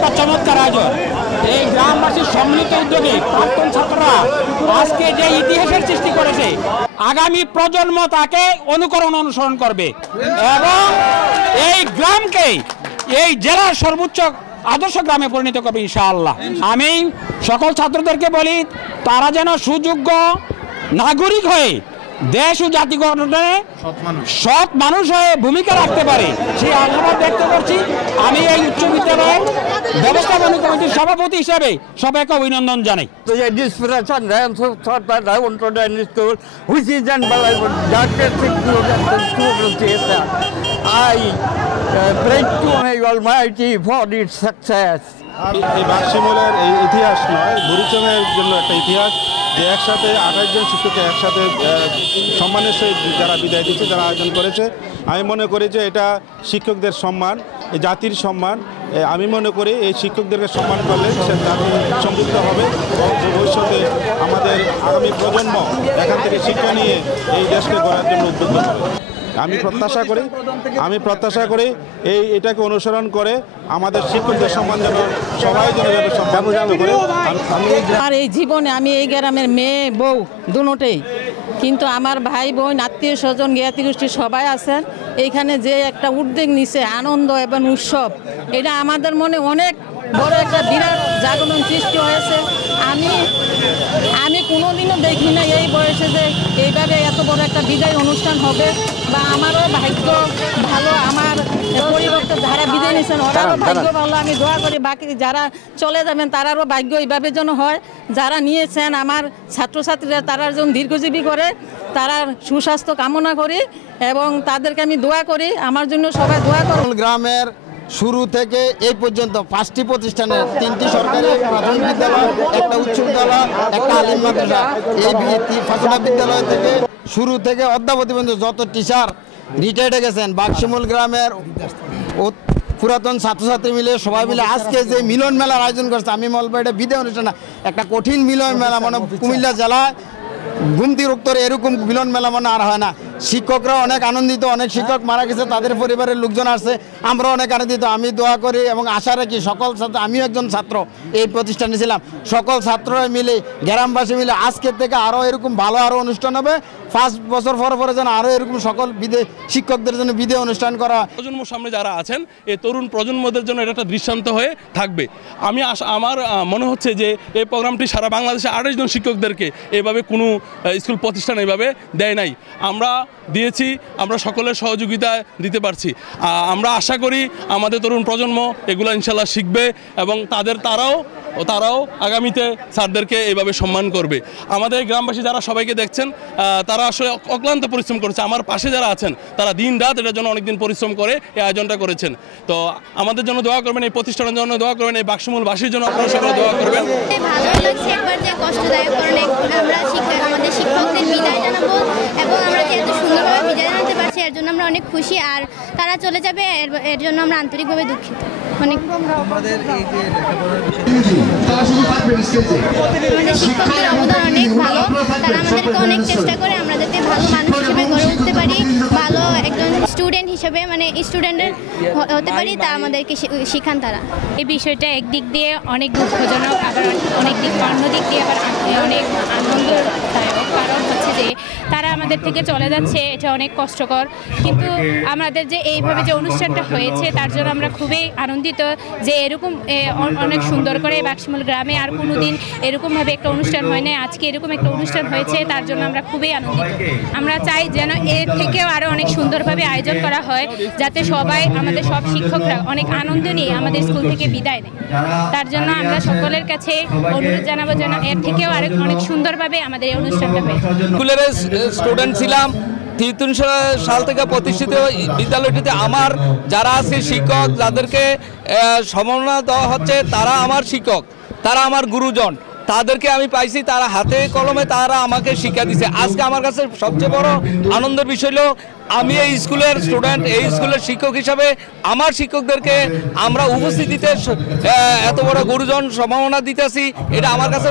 একটা চমৎকার আয়োজন। এই গ্রামবাসীর সম্মিলিত উদ্যোগে প্রাক্তন ছাত্ররা আজকে যে ইতিহাসের সৃষ্টি করেছে, আগামী প্রজন্ম তাকে অনুসরণ করবে এবং এই গ্রামকে এই জেলার সর্বোচ্চ আদর্শ গ্রামে পরিণত করবে ইনশাআল্লাহ। আমি সকল ছাত্রদেরকে বলি, তারা যেন সুযোগ্য নাগরিক হয়ে দেশ ও জাতি গঠনে সৎ মানুষ হয়ে ভূমিকা রাখতে পারে, সেই আশাবাদ ব্যক্ত করছি। আমি এই উচ্চ বিদ্যালয়ের ব্যবস্থাপনা কমিটির সভাপতি হিসেবে সবাইকে অভিনন্দন জানাই। এই বাক্সিমূলের এই ইতিহাস নয়, বুড়িচংয়ের জন্য একটা ইতিহাস যে একসাথে 28 জন শিক্ষককে একসাথে সম্মানের সহিত যারা বিদায় দিচ্ছে, যারা আয়োজন করেছে। আমি মনে করি যে এটা শিক্ষকদের সম্মান, এই জাতির সম্মান। আমি মনে করি এই শিক্ষকদেরকে সম্মান করলে সে জাতি সমৃদ্ধ হবে। ভবিষ্যতে আমাদের আগামী প্রজন্ম এখান থেকে শিক্ষা নিয়ে এই দেশকে গড়ার জন্য উদ্বুদ্ধ হবে। আমি প্রত্যাশা করি এটাকে অনুসরণ করে আমাদের শিক্ষকদের সম্মান যেন সবাই যেন করে। আমার এই জীবনে আমি এই গ্রামের মেয়ে বউ দুটোই, কিন্তু আমার ভাই বোন আত্মীয় স্বজন জ্ঞাতি গোষ্ঠী সবাই আছেন। এইখানে যে একটা উদ্যোগ নিছে, আনন্দ এবং উৎসব, এটা আমাদের মনে অনেক বড় একটা বিরাট জাগরণ সৃষ্টি হয়েছে। আমি কোনোদিনও দেখি না এই বয়সে যে এইভাবে এত বড় একটা বিদায় অনুষ্ঠান হবে, বা আমারও ভাগ্য ভালো, আমার পরিবর্তন যারা বিদায় নিয়েছেন ওরাও ভাগ্য ভালো। আমি দোয়া করি বাকি যারা চলে যাবেন তারারও ভাগ্য এইভাবে যেন হয়। যারা নিয়েছেন আমার ছাত্রছাত্রীরা তারা যেন দীর্ঘজীবী করে, তারা সুস্বাস্থ্য কামনা করি এবং তাদেরকে আমি দোয়া করি, আমার জন্য সবাই দোয়া করুন। গ্রামের শুরু থেকে এই পর্যন্ত 5টি প্রতিষ্ঠানের 3টি সরকারি প্রাথমিক বিদ্যালয়, একটা উচ্চ বিদ্যালয়, একটা আলিম মাদ্রাসা, এই ফাঁসুনা বিদ্যালয় থেকে শুরু থেকে অদ্যাবধি পর্যন্ত যত টিচার রিটায়ার্ড হয়ে গেছেন, বাক্সিমূল গ্রামের পুরাতন ছাত্রছাত্রী মিলে সবাই মিলে আজকে যে মিলন মেলার আয়োজন করছে, আমি বলবো এটা বিদায় অনুষ্ঠান না, একটা কঠিন মিলন মেলা। মানে কুমিল্লা জেলায় গুমতি উত্তরে এরকম মিলন মেলা মনে আর হয় না। শিক্ষকরা অনেক আনন্দিত, অনেক শিক্ষক মারা গেছে, তাদের পরিবারের লোকজন আসছে, আমরা অনেক আনন্দিত। আমি দোয়া করি এবং আশা রাখি সকল ছাত্র, আমিও একজন ছাত্র এই প্রতিষ্ঠানে ছিলাম, সকল ছাত্ররা মিলে গ্রামবাসী মিলে আজকের থেকে আরও এরকম ভালো আরও অনুষ্ঠান হবে। 5 বছর পরে যেন আরও এরকম সকল শিক্ষকদের জন্য বিদায় অনুষ্ঠান করা। প্রজন্ম সামনে যারা আছেন এই তরুণ প্রজন্মদের জন্য এটা একটা দৃষ্টান্ত হয়ে থাকবে। আমার মনে হচ্ছে যে এই প্রোগ্রামটি সারা বাংলাদেশে 28 জন শিক্ষকদেরকে এভাবে কোনো স্কুল প্রতিষ্ঠান এভাবে দেয় নাই। আমরা দিয়েছি, আমরা সকলের সহযোগিতা দিতে পারছি। আমরা আশা করি আমাদের তরুণ প্রজন্ম এগুলো ইনশাল্লাহ শিখবে এবং তারাও আগামীতে স্যারদেরকে এইভাবে সম্মান করবে। আমাদের গ্রামবাসী যারা সবাইকে দেখছেন তারা আসলে অক্লান্ত পরিশ্রম করেছে। আমার পাশে যারা আছেন তারা দিন রাত এটার জন্য অনেকদিন পরিশ্রম করে এই আয়োজনটা করেছেন। তো আমাদের জন্য দোয়া করবেন, এই প্রতিষ্ঠানের জন্য দোয়া করবেন, এই বাক্সমূলবাসীর জন্য আপনারা সকলে দোয়া করবেন। ভালো লাগছে একবার যে কষ্টদায়ক কারণে আমরা আমাদের শিক্ষকদের বিদায় জানাবো এবং আমরা যে এত সুন্দরভাবে বিদায় জানাতে পারছি এর জন্য আমরা অনেক খুশি। আর তারা চলে যাবে এর জন্য আমরা আন্তরিকভাবে দুঃখিত। অনেক আমাদের শিক্ষকদের অবদান অনেক ভালো, তারা আমাদেরকে অনেক চেষ্টা করে আমরা যাতে ভালো মানুষ হিসেবে গড়ে উঠতে পারি, ভালো একজন স্টুডেন্ট হিসেবে মানে স্টুডেন্টের হতে পারি, তা আমাদেরকে শিখান তারা। এই বিষয়টা একদিক দিয়ে অনেক দুঃখজনক, আবার অন্য দিক দিয়ে আবার অনেক আনন্দদায়ক। কারণ হচ্ছে যে তারা আমাদের থেকে চলে যাচ্ছে, এটা অনেক কষ্টকর, কিন্তু আমাদের যে এইভাবে যে অনুষ্ঠানটা হয়েছে তার জন্য আমরা খুবই আনন্দিত যে এরকম অনেক সুন্দর করে বাক্সমূল গ্রামে আর কোনো দিন এরকমভাবে একটা অনুষ্ঠান হয় না, আজকে এরকম একটা অনুষ্ঠান হয়েছে, তার জন্য আমরা খুবই আনন্দিত। আমরা চাই যেন এর থেকেও আরও অনেক সুন্দরভাবে আয়োজন করা হয়, যাতে সবাই আমাদের সব শিক্ষকরা অনেক আনন্দ নিয়ে আমাদের স্কুল থেকে বিদায় নেয়। তার জন্য আমরা সকলের কাছে অনুরোধ জানাবো যেন এর থেকেও আরও অনেক সুন্দরভাবে আমাদের এই অনুষ্ঠানটা হয়। স্কুলের স্টুডেন্ট ছিলাম, 1993 সাল থেকে প্রতিষ্ঠিত বিদ্যালয়টিতে আমার যারা আছে শিক্ষক, যাদেরকে সম্মাননা দেওয়া হচ্ছে, তারা আমার শিক্ষক, তারা আমার গুরুজন, তাদেরকে আমি পাইছি, তারা হাতে কলমে তারা আমাকে শিক্ষা দিছে। আজকে আমার কাছে সবচেয়ে বড় আনন্দের বিষয় হলো আমি এই স্কুলের স্টুডেন্ট, এই স্কুলের শিক্ষক হিসাবে আমার শিক্ষকদেরকে আমরা উপস্থিতিতে এত বড় গুরুজন সম্মাননা দিতেছি, এটা আমার কাছে